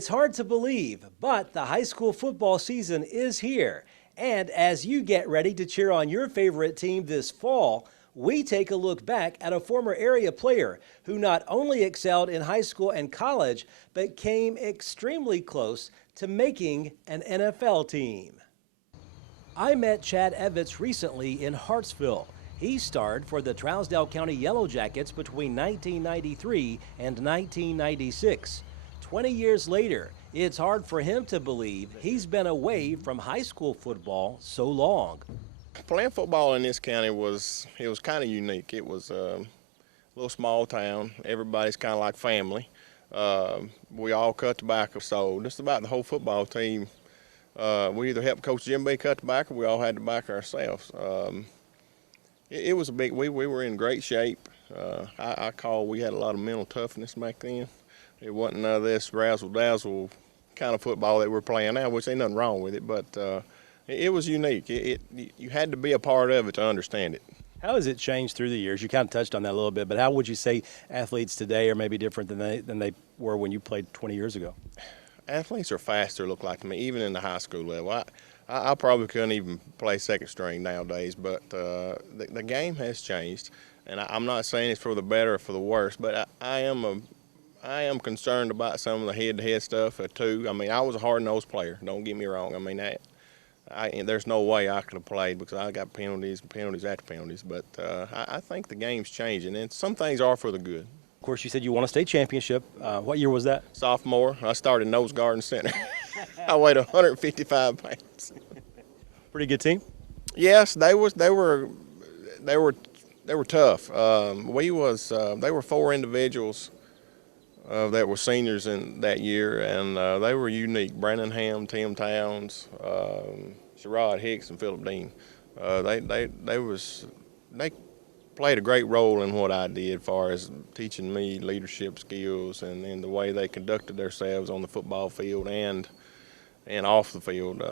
It's hard to believe, but the high school football season is here. And as you get ready to cheer on your favorite team this fall, we take a look back at a former area player who not only excelled in high school and college, but came extremely close to making an NFL team. I met Chad Evitts recently in Hartsville. He starred for the Trousdale County Yellow Jackets between 1993 and 1996. 20 years later, it's hard for him to believe he's been away from high school football so long. Playing football in this county was kind of unique. It was a little small town. Everybody's kind of like family. We all cut tobacco, so just about the whole football team, we either helped Coach Jim B cut tobacco, or we all had tobacco ourselves. It was a big, we were in great shape. I call we had a lot of mental toughness back then. It wasn't none of this razzle-dazzle kind of football that we're playing now, which ain't nothing wrong with it, but it was unique. You had to be a part of it to understand it. How has it changed through the years? You kind of touched on that a little bit, but how would you say athletes today are maybe different than they were when you played 20 years ago? Athletes are faster, look like to me, even in the high school level. I probably couldn't even play second string nowadays, but the game has changed, and I'm not saying it's for the better or for the worse, but I am concerned about some of the head-to-head stuff too. I mean, I was a hard-nosed player. Don't get me wrong. I mean, there's no way I could have played because I got penalties after penalties. But I think the game's changing, and some things are for the good. Of course, you said you won a state championship. What year was that? Sophomore. I started nose guard and center. I weighed 155 pounds. Pretty good team. Yes, they were tough. They were four individuals that were seniors in that year, and they were unique. Brandon Ham, Tim Towns, Sherrod Hicks, and Philip Dean. They played a great role in what I did as far as teaching me leadership skills and the way they conducted themselves on the football field and off the field.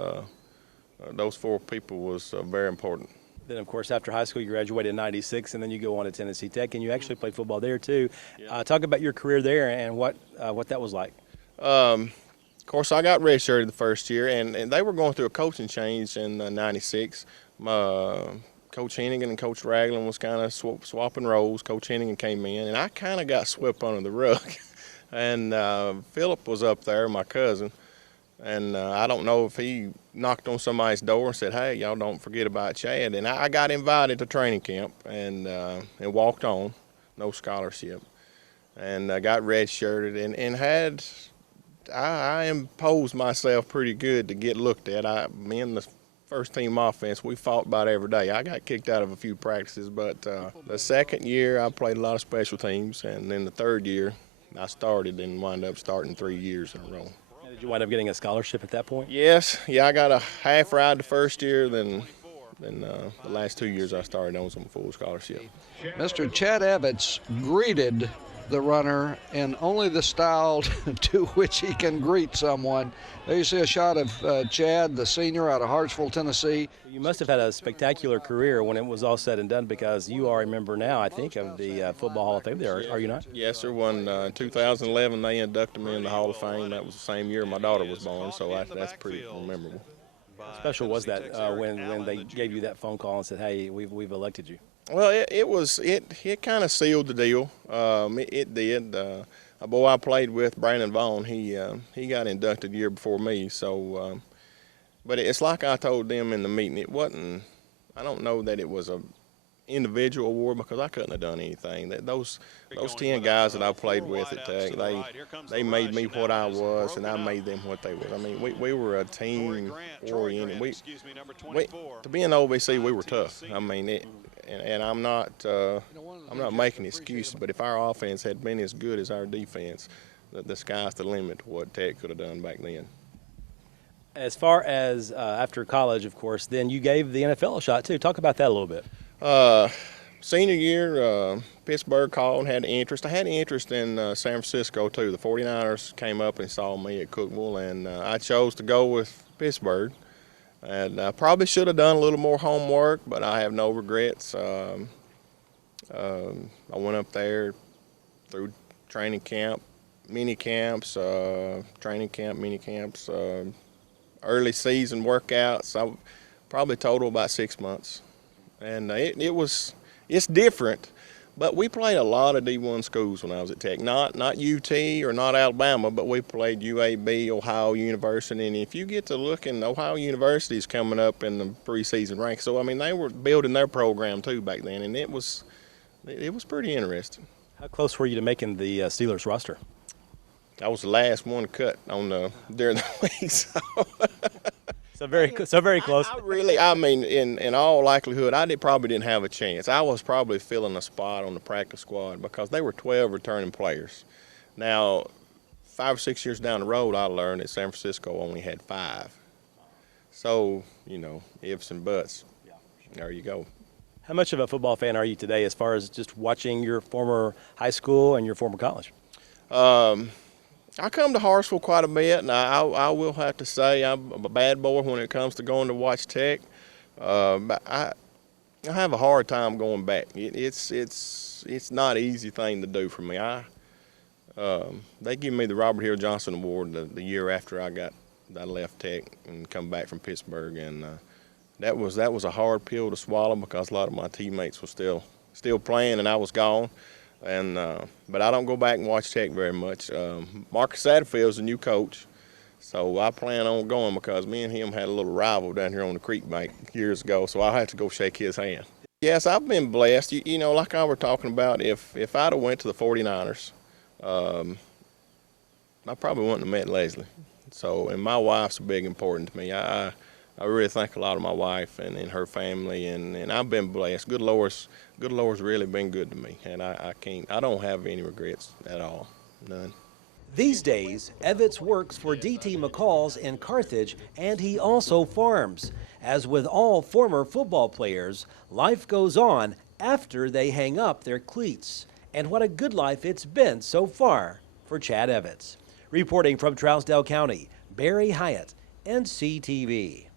Those four people was very important. Then, of course, after high school, you graduated in '96, and then you go on to Tennessee Tech, and you actually played football there too. Yeah. Talk about your career there and what that was like. Of course, I got redshirted the first year, and they were going through a coaching change in '96. Coach Hennigan and Coach Ragland was kind of swapping roles. Coach Hennigan came in, and I kind of got swept under the rug. And Philip was up there, my cousin. And I don't know if he knocked on somebody's door and said, "Hey, y'all don't forget about Chad." And I got invited to training camp and walked on, no scholarship, and I got redshirted and I imposed myself pretty good to get looked at. Me and the first team offense, we fought about every day. I got kicked out of a few practices, but the second year I played a lot of special teams, and then the third year I started and wound up starting 3 years in a row. Did you wind up getting a scholarship at that point? Yes. Yeah, I got a half ride the first year, then the last 2 years I started on some full scholarship. Mr. Chad Evitts greeted the runner in only the style to which he can greet someone. There you see a shot of Chad, the senior out of Hartsville, Tennessee. You must have had a spectacular career when it was all said and done, because you are a member now, I think, of the Football Hall of Fame there, are you not? Yes, sir. When 2011 they inducted me in the Hall of Fame. That was the same year my daughter was born, so that's pretty memorable. How special was that when they gave you that phone call and said, "Hey, we've elected you"? Well, it kind of sealed the deal. It did. A boy I played with, Brandon Vaughn, he got inducted the year before me. So, but it's like I told them in the meeting. It wasn't. I don't know that it was a individual award because I couldn't have done anything. Those 10 guys that I played with at Tech, they made me what I was, and I made them what they were. I mean, we were a team oriented. To be in the OVC, we were tough. I mean, and I'm not making excuses, but if our offense had been as good as our defense, the sky's the limit to what Tech could have done back then. As far as after college, of course, then you gave the NFL a shot too. Talk about that a little bit. Senior year, Pittsburgh called and had interest. I had interest in San Francisco too. The 49ers came up and saw me at Cookeville, and I chose to go with Pittsburgh. And I probably should have done a little more homework, but I have no regrets. I went up there through training camp, mini camps, training camp, mini camps, early season workouts. I probably total about 6 months, and it's different. But we played a lot of D1 schools when I was at Tech. Not UT or not Alabama, but we played UAB, Ohio University. And if you get to looking, Ohio University's coming up in the preseason ranks. So I mean, they were building their program too back then, and it was pretty interesting. How close were you to making the Steelers roster? I was the last one cut during the week. So very close. I mean, in all likelihood, probably didn't have a chance. I was probably filling a spot on the practice squad because they were 12 returning players. Now, 5 or 6 years down the road, I learned that San Francisco only had 5. So, ifs and buts. There you go. How much of a football fan are you today as far as just watching your former high school and your former college? I come to Hartsville quite a bit, and I will have to say I'm a bad boy when it comes to going to watch Tech. But I have a hard time going back. It's not an easy thing to do for me. They give me the Robert Hill Johnson Award the year after I left Tech and come back from Pittsburgh, and that was a hard pill to swallow because a lot of my teammates were still playing and I was gone. But I don't go back and watch Tech very much. Marcus Satterfield's the new coach, so I plan on going because me and him had a little rival down here on the creek bank years ago, so I'll have to go shake his hand. Yes, I've been blessed. Like I were talking about, if I'd have went to the 49ers, I probably wouldn't have met Leslie. So, and my wife's big important to me. I really thank a lot of my wife and her family, and I've been blessed. Good Lord's really been good to me, and I don't have any regrets at all, none. These days, Evitts works for D.T. McCall's in Carthage, and he also farms. As with all former football players, life goes on after they hang up their cleats. And what a good life it's been so far for Chad Evitts. Reporting from Trousdale County, Barry Hyatt, NCTV.